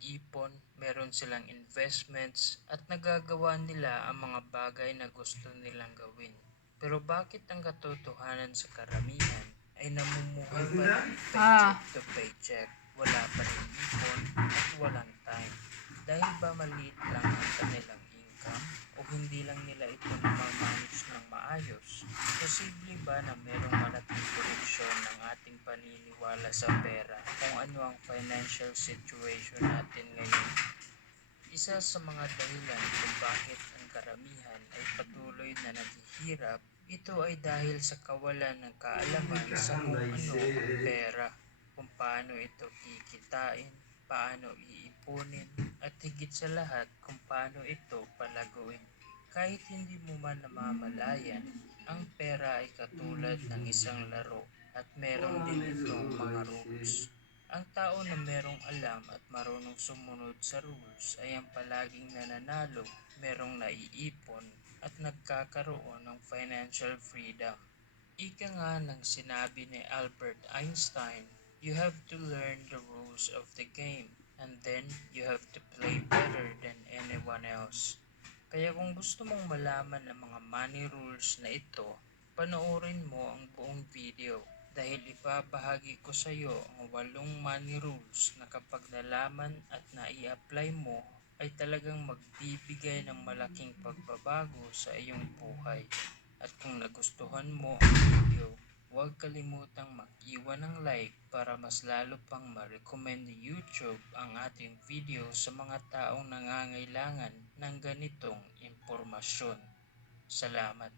ipon, meron silang investments, at nagagawa nila ang mga bagay na gusto nilang gawin. Pero bakit ang katotohanan sa karamihan ay namumuhay pa rin paycheck to paycheck, wala pa rin ipon at walang time? Dahil ba maliit lang ang kanilang income o hindi lang nila ito namamanage ng maayos? Posible ba na merong malaking koneksyon ng ating paniniwala sa pera kung ano ang financial situation natin ngayon? Isa sa mga dahilan kung bakit ang karamihan ay patuloy na naghihirap, ito ay dahil sa kawalan ng kaalaman sa kung ano ang pera, kung paano ito kikitain, paano iipunin, at higit sa lahat kung paano ito palaguin. Kahit hindi mo man namamalayan, ang pera ay katulad ng isang laro at meron din itong mga rules. Ang tao na merong alam at marunong sumunod sa rules ay ang palaging nananalo, merong naiipon at nagkakaroon ng financial freedom. Ika nga ng sinabi ni Albert Einstein, you have to learn the rules of the game and then you have to play better than anyone else. Kaya kung gusto mong malaman ang mga money rules na ito, panoorin mo ang buong video dahil ibabahagi ko sa iyo ang 8 money rules na kapag nalaman at nai-apply mo ay talagang magbibigay ng malaking pagbabago sa iyong buhay. At kung nagustuhan mo ang video, huwag kalimutang mag-iwan ng like para mas lalo pang ma-recommend ni YouTube ang ating video sa mga taong nangangailangan ng ganitong impormasyon. Salamat.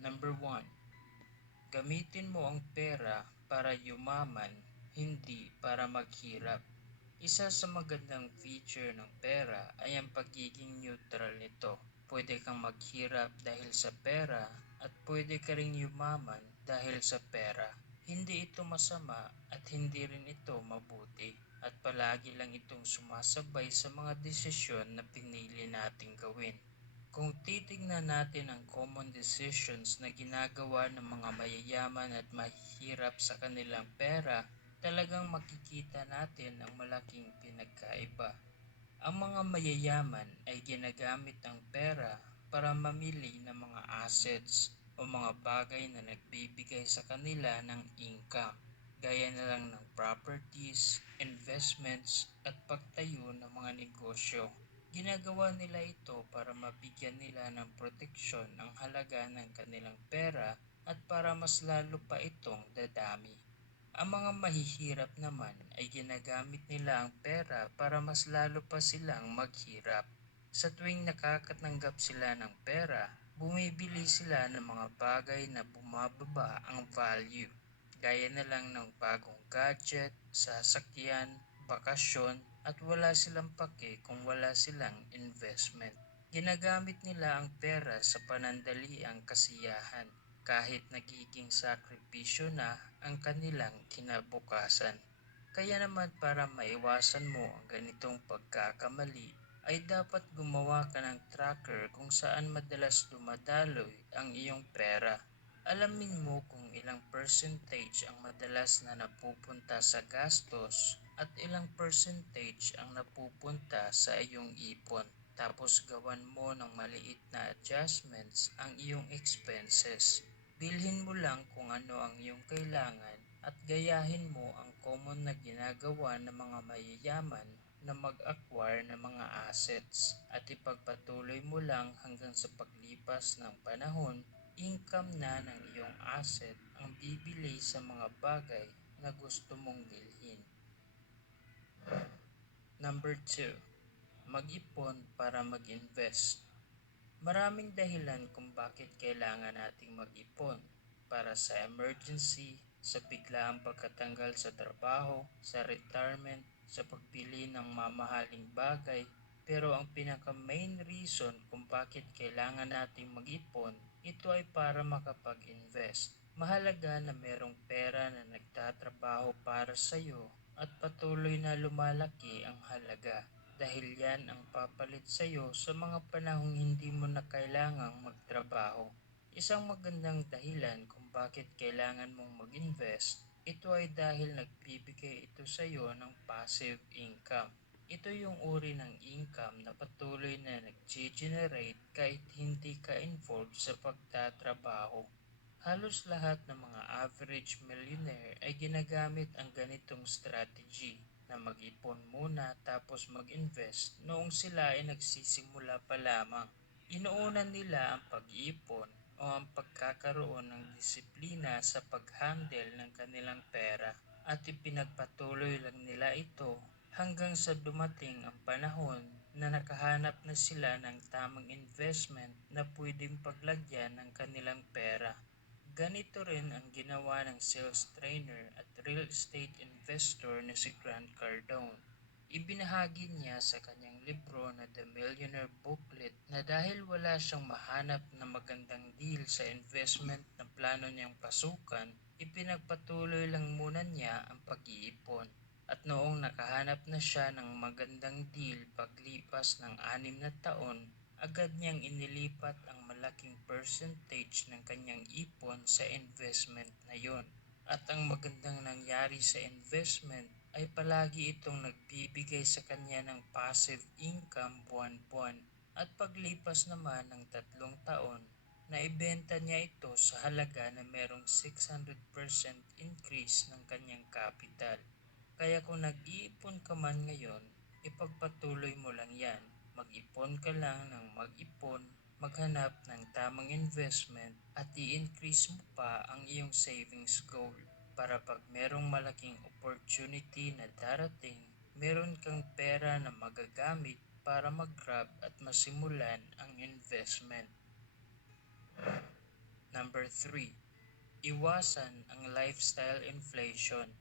Number 1. Gamitin mo ang pera para yumaman, hindi para maghirap. Isa sa magandang feature ng pera ay ang pagiging neutral nito. Pwede kang maghirap dahil sa pera at pwede ka ring yumaman dahil sa pera. Hindi ito masama at hindi rin ito mabuti at palagi lang itong sumasabay sa mga desisyon na pinili nating gawin. Kung titignan natin ang common decisions na ginagawa ng mga mayayaman at mahihirap sa kanilang pera, talagang makikita natin ang malaking pinagkaiba. Ang mga mayayaman ay ginagamit ang pera para mamili ng mga assets o mga bagay na nagbibigay sa kanila ng income, gaya na lang ng properties, investments at pagtayo ng mga negosyo. Ginagawa nila ito para mabigyan nila ng proteksyon ang halaga ng kanilang pera at para mas lalo pa itong dadami. Ang mga mahihirap naman ay ginagamit nila ang pera para mas lalo pa silang maghirap. Sa tuwing nakakatanggap sila ng pera, bumibili sila ng mga bagay na bumababa ang value, gaya na lang ng bagong gadget, sasakyan, bakasyon, at wala silang pake kung wala silang investment. Ginagamit nila ang pera sa panandaliang kasiyahan kahit nagiging sakripisyo na ang kanilang kinabukasan. Kaya naman para maiwasan mo ang ganitong pagkakamali ay dapat gumawa ka ng tracker kung saan madalas dumadaloy ang iyong pera. Alamin mo kung ilang percentage ang madalas na napupunta sa gastos at ilang percentage ang napupunta sa iyong ipon. Tapos gawan mo ng maliit na adjustments ang iyong expenses. Bilhin mo lang kung ano ang iyong kailangan at gayahin mo ang common na ginagawa ng mga mayayaman na mag-acquire ng mga assets at ipagpatuloy mo lang hanggang sa paglipas ng panahon, income na ng iyong asset ang bibili sa mga bagay na gusto mong bilhin. Number 2. Mag-ipon para mag-invest. Maraming dahilan kung bakit kailangan nating mag-ipon para sa emergency, sa biglaang pagkatanggal sa trabaho, sa retirement, sa pagbili ng mamahaling bagay. Pero ang pinaka-main reason kung bakit kailangan nating mag-ipon, ito ay para makapag-invest. Mahalaga na merong pera na nagtatrabaho para sa iyo at patuloy na lumalaki ang halaga dahil yan ang papalit sa iyo sa mga panahong hindi mo na kailangang magtrabaho. Isang magandang dahilan kung bakit kailangan mong mag-invest, Ito ay dahil nagbibigay ito sa iyo ng passive income. Ito yung uri ng income na patuloy na nag-generate kahit hindi ka involved sa pagtatrabaho. Halos lahat ng mga average millionaire ay ginagamit ang ganitong strategy na mag-ipon muna tapos mag-invest noong sila ay nagsisimula pa lamang. Inuunan nila ang pag-iipon o ang pagkakaroon ng disiplina sa pag-handle ng kanilang pera at ipinagpatuloy lang nila ito hanggang sa dumating ang panahon na nakahanap na sila ng tamang investment na pwedeng paglagyan ng kanilang pera. Ganito rin ang ginawa ng sales trainer at real estate investor na si Grant Cardone. Ibinahagi niya sa kanyang libro na The Millionaire Booklet na dahil wala siyang mahanap na magandang deal sa investment na plano niyang pasukan, ipinagpatuloy lang muna niya ang pag-iipon. At noong nakahanap na siya ng magandang deal paglipas ng 6 na taon, agad niyang inilipat ang malaking percentage ng kanyang ipon sa investment na yon. At ang magandang nangyari sa investment ay palagi itong nagbibigay sa kanya ng passive income buwan-buwan. At paglipas naman ng 3 taon, naibenta niya ito sa halaga na merong 600% increase ng kanyang capital. Kaya kung nag-iipon ka man ngayon, ipagpatuloy mo lang yan. Mag-ipon ka lang ng mag-ipon, maghanap ng tamang investment at i-increase mo pa ang iyong savings goal para pag merong malaking opportunity na darating, meron kang pera na magagamit para mag-grab at masimulan ang investment. Number 3. Iwasan ang lifestyle inflation.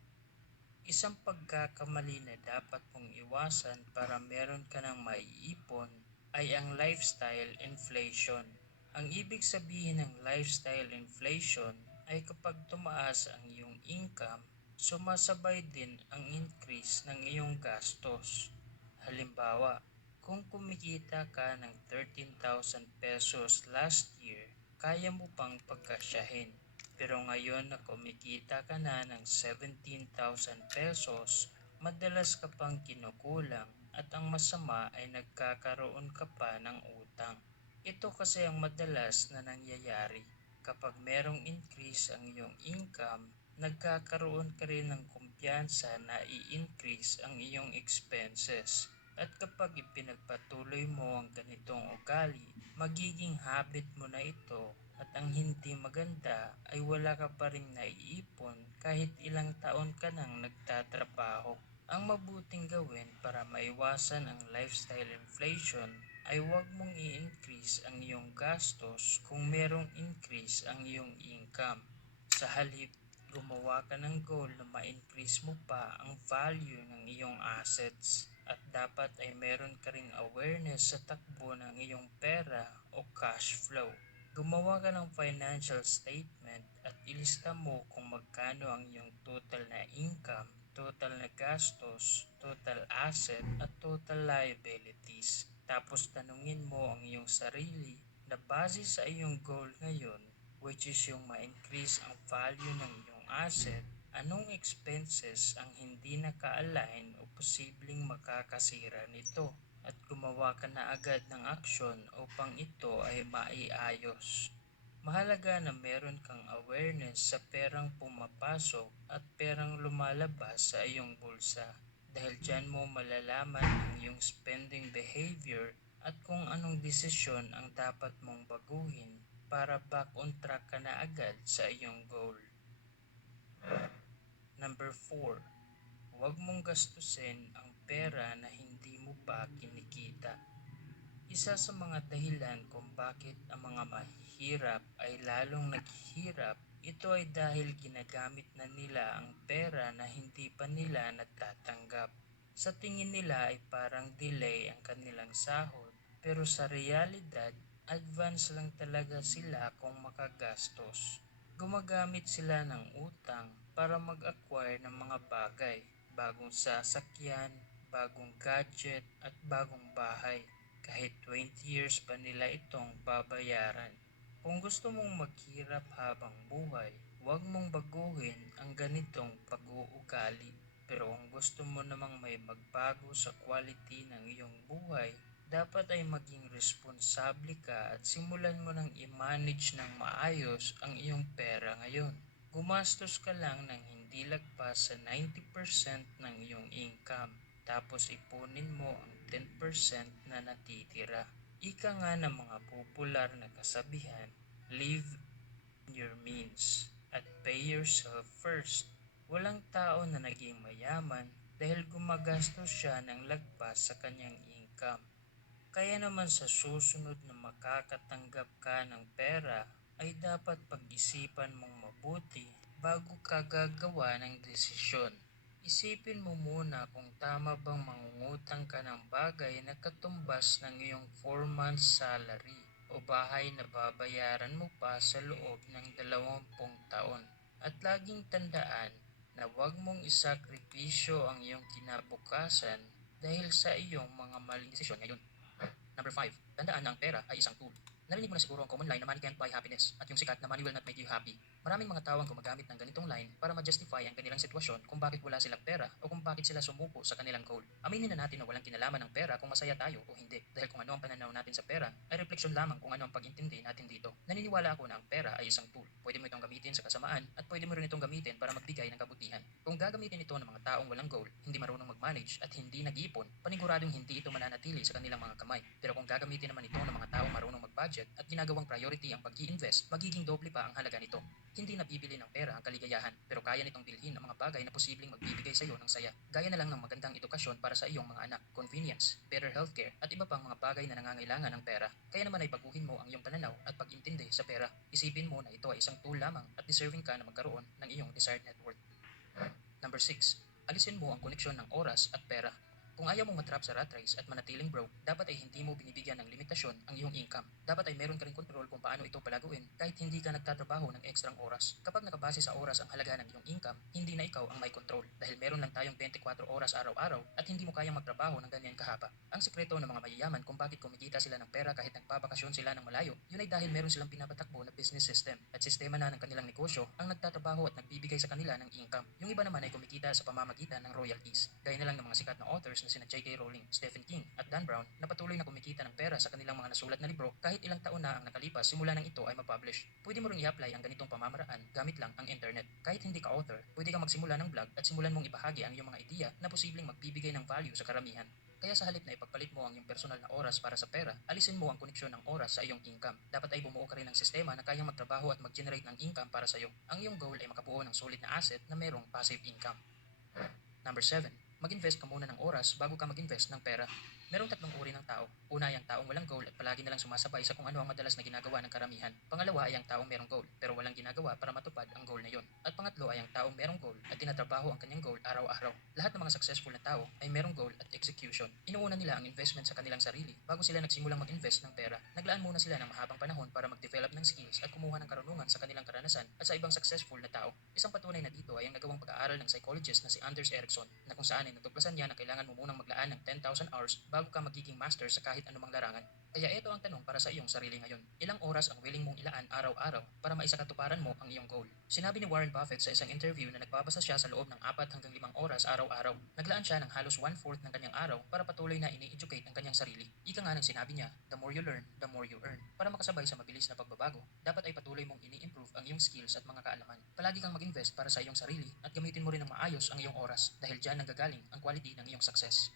Isang pagkakamali na dapat mong iwasan para meron ka ng maiipon ay ang lifestyle inflation. Ang ibig sabihin ng lifestyle inflation ay kapag tumaas ang iyong income, sumasabay din ang increase ng iyong gastos. Halimbawa, kung kumikita ka ng 13,000 pesos last year, kaya mo pang pagkasyahin. Pero ngayon na kumikita ka na ng 17,000 pesos, madalas ka pang kinukulang at ang masama ay nagkakaroon ka pa ng utang. Ito kasi ang madalas na nangyayari. Kapag merong increase ang iyong income, nagkakaroon ka rin ng kumpiyansa na i-increase ang iyong expenses. At kapag ipinagpatuloy mo ang ganitong ugali, magiging habit mo na ito at ang hindi maganda ay wala ka pa ring naiipon kahit ilang taon ka nang nagtatrabaho. Ang mabuting gawin para maiwasan ang lifestyle inflation ay huwag mong i-increase ang iyong gastos kung merong increase ang iyong income. Sa halip, gumawa ka ng goal na ma-increase mo pa ang value ng iyong assets. At dapat ay meron ka ring awareness sa takbo ng iyong pera o cash flow. Gumawa ka ng financial statement at ilista mo kung magkano ang iyong total na income, total na gastos, total asset at total liabilities. Tapos tanungin mo ang iyong sarili na base sa iyong goal ngayon, which is yung ma-increase ang value ng iyong asset, anong expenses ang hindi naka-align o posibleng makakasira nito? At gumawa ka na agad ng aksyon upang ito ay maiayos. Mahalaga na meron kang awareness sa perang pumapasok at perang lumalabas sa iyong bulsa dahil dyan mo malalaman ang iyong spending behavior at kung anong desisyon ang dapat mong baguhin para back on track ka na agad sa iyong goal. Number 4. Huwag mong gastusin ang pera na hindi mo pa kinikita. Isa sa mga dahilan kung bakit ang mga mahihirap ay lalong naghihirap, ito ay dahil ginagamit na nila ang pera na hindi pa nila natatanggap. Sa tingin nila ay parang delay ang kanilang sahod, pero sa realidad, advance lang talaga sila kung makagastos. Gumagamit sila ng utang para mag-acquire ng mga bagay, bagong sasakyan, bagong gadget at bagong bahay kahit 20 years pa nila itong babayaran. Kung gusto mong maghirap habang buhay, huwag mong baguhin ang ganitong pag-uugali. Pero kung gusto mo namang may magbago sa quality ng iyong buhay, dapat ay maging responsable ka at simulan mo nang i-manage ng maayos ang iyong pera ngayon. Gumastos ka lang ng hindi lagpas sa 90% ng iyong income, tapos ipunin mo ang 10% na natitira. Ika nga ng mga popular na kasabihan, live your means at pay yourself first. Walang tao na naging mayaman dahil gumagastos siya ng lagpas sa kanyang income. Kaya naman sa susunod na makakatanggap ka ng pera ay dapat pag-isipan mong mabuti bago ka gagawa ng desisyon. Isipin mo muna kung tama bang mangungutang ka ng bagay na katumbas ng iyong 4 months salary o bahay na babayaran mo pa sa loob ng 20 taon. At laging tandaan na huwag mong isakripisyo ang iyong kinabukasan dahil sa iyong mga maling desisyon ngayon. Number 5. Tandaan na ang pera ay isang tool. Narinig mo na siguro ang common line na money can't buy happiness at yung sikat na money will not make you happy. Maraming mga tao ang gumagamit ng ganitong line para ma-justify ang kanilang sitwasyon kung bakit wala silang pera o kung bakit sila sumuko sa kanilang goal. Aminin na natin na walang kinalaman ng pera kung masaya tayo o hindi dahil kung ano ang pananaw natin sa pera ay refleksyon lamang kung ano ang pag-intindi natin dito. Naniniwala ako na ang pera ay isang tool. Pwede mo itong gamitin sa kasamaan at pwede mo rin itong gamitin para magbigay ng kabutihan. Kung gagamitin ito ng mga taong walang goal, hindi marunong mag-manage at hindi nag-iipon, paniguradong hindi ito mananatili sa kanilang mga kamay. Pero kung gagamitin naman ito ng mga taong marunong mag-budget at ginagawang priority ang pag-i-invest, magiging doble pa ang halaga nito. Hindi nabibili ng pera ang kaligayahan, pero kaya nitong bilhin ang mga bagay na posibleng magbibigay sa iyo ng saya. Gaya na lang ng magandang edukasyon para sa iyong mga anak, convenience, better healthcare, at iba pang mga bagay na nangangailangan ng pera. Kaya naman ay baguhin mo ang iyong pananaw at pag-intindi sa pera. Isipin mo na ito ay isang tool lamang at deserving ka na magkaroon ng iyong desired net worth. Number 6. Alisin mo ang koneksyon ng oras at pera. Kung ayaw mong matrap sa rat race at manatiling broke, dapat ay hindi mo binibigyan ng limitasyon ang iyong income. Dapat ay meron ka ring kontrol kung paano ito palaguin kahit hindi ka nagtatrabaho ng ekstrang oras. Kapag nakabase sa oras ang halaga ng iyong income, hindi na ikaw ang may control dahil meron lang tayong 24 oras araw-araw at hindi mo kayang magtrabaho ng ganyan kahaba. Ang sikreto ng mga mayayaman kung bakit kumikita sila ng pera kahit nagpapakasyon sila ng malayo, yun ay dahil meron silang pinapatakbo na business system at sistema na ng kanilang negosyo ang nagtatrabaho at nagbibigay sa kanila ng income. Yung iba naman ay kumikita sa pamamagitan ng royalties. Gaya na lang ng mga sikat na authors na sina J.K. Rowling, Stephen King at Dan Brown na patuloy na kumikita ng pera sa kanilang mga nasulat na libro kahit ilang taon na ang nakalipas simula nang ito ay mapublish. Pwede mo ring i-apply ang ganitong pamamaraan gamit lang ang internet. Kahit hindi ka author, pwede kang magsimula ng blog at simulan mong ibahagi ang iyong mga ideya na posibleng magbibigay ng value sa karamihan. Kaya sa halip na ipagpalit mo ang iyong personal na oras para sa pera, alisin mo ang koneksyon ng oras sa iyong income. Dapat ay bumuo ka rin ng sistema na kayang magtrabaho at mag-generate ng income para sa iyo. Ang iyong goal ay makabuo ng solid na asset na merong passive income. Number 7. Mag-invest ka muna ng oras bago ka mag-invest ng pera. Merong tatlong uri ng tao. Una ay ang taong walang goal at palagi na lang sumasabay sa kung ano ang madalas na ginagawa ng karamihan. Pangalawa ay ang taong merong goal pero walang ginagawa para matupad ang goal na yon. At pangatlo ay ang taong merong goal at tinatrabaho ang kanyang goal araw-araw. Lahat ng mga successful na tao ay merong goal at execution. Inuuna nila ang investment sa kanilang sarili bago sila nagsimulang mag-invest ng pera. Naglaan muna sila ng mahabang panahon para mag-develop ng skills at kumuha ng karunungan sa kanilang karanasan at sa ibang successful na tao. Isang patunay na dito ay ang nagawang pag-aaral ng psychologist na si Anders Ericsson na kung saan ay natuklasan niya na kailangan mo munang maglaan ng 10,000 hours bago ka magiging master sa kahit anumang larangan. Kaya ito ang tanong para sa iyong sarili ngayon. Ilang oras ang willing mong ilaan araw-araw para maisakatuparan mo ang iyong goal? Sinabi ni Warren Buffett sa isang interview na nagbabasa siya sa loob ng 4 hanggang 5 oras araw-araw. Naglaan siya ng halos 1/4 ng kanyang araw para patuloy na ini-educate ang kanyang sarili. Ika nga ng sinabi niya, the more you learn, the more you earn. Para makasabay sa mabilis na pagbabago, dapat ay patuloy mong ini-improve ang iyong skills at mga kaalaman. Palagi kang mag-invest para sa iyong sarili at gamitin mo rin ng maayos ang iyong oras dahil dyan nanggagaling ang quality ng iyong success.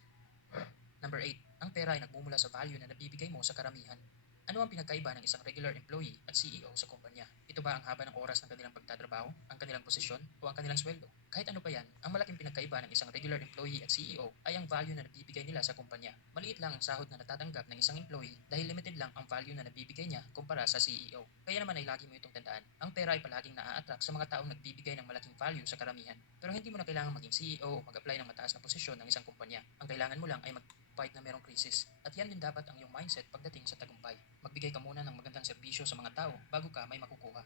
Number 8. Ang pera ay nagmumula sa value na nabibigay mo sa karamihan. Ano ang pinagkaiba ng isang regular employee at CEO sa kumpanya? Ito ba ang haba ng oras ng kanilang pagtatrabaho, ang kanilang posisyon, o ang kanilang sweldo? Kahit ano pa yan, ang malaking pinagkaiba ng isang regular employee at CEO ay ang value na nabibigay nila sa kumpanya. Maliit lang ang sahod na natatanggap ng isang employee dahil limited lang ang value na nabibigay niya kumpara sa CEO. Kaya naman ay lagi mo itong tandaan, ang pera ay palaging naa-attract sa mga taong nagbibigay ng malaking value sa karamihan. Pero hindi mo na kailangan maging CEO o mag-apply ng mataas na posisyon ng isang kumpanya. Ang kailangan mo lang ay fight na merong krisis. At yan din dapat ang iyong mindset pagdating sa tagumpay. Magbigay ka muna ng magandang serbisyo sa mga tao bago ka may makukuha.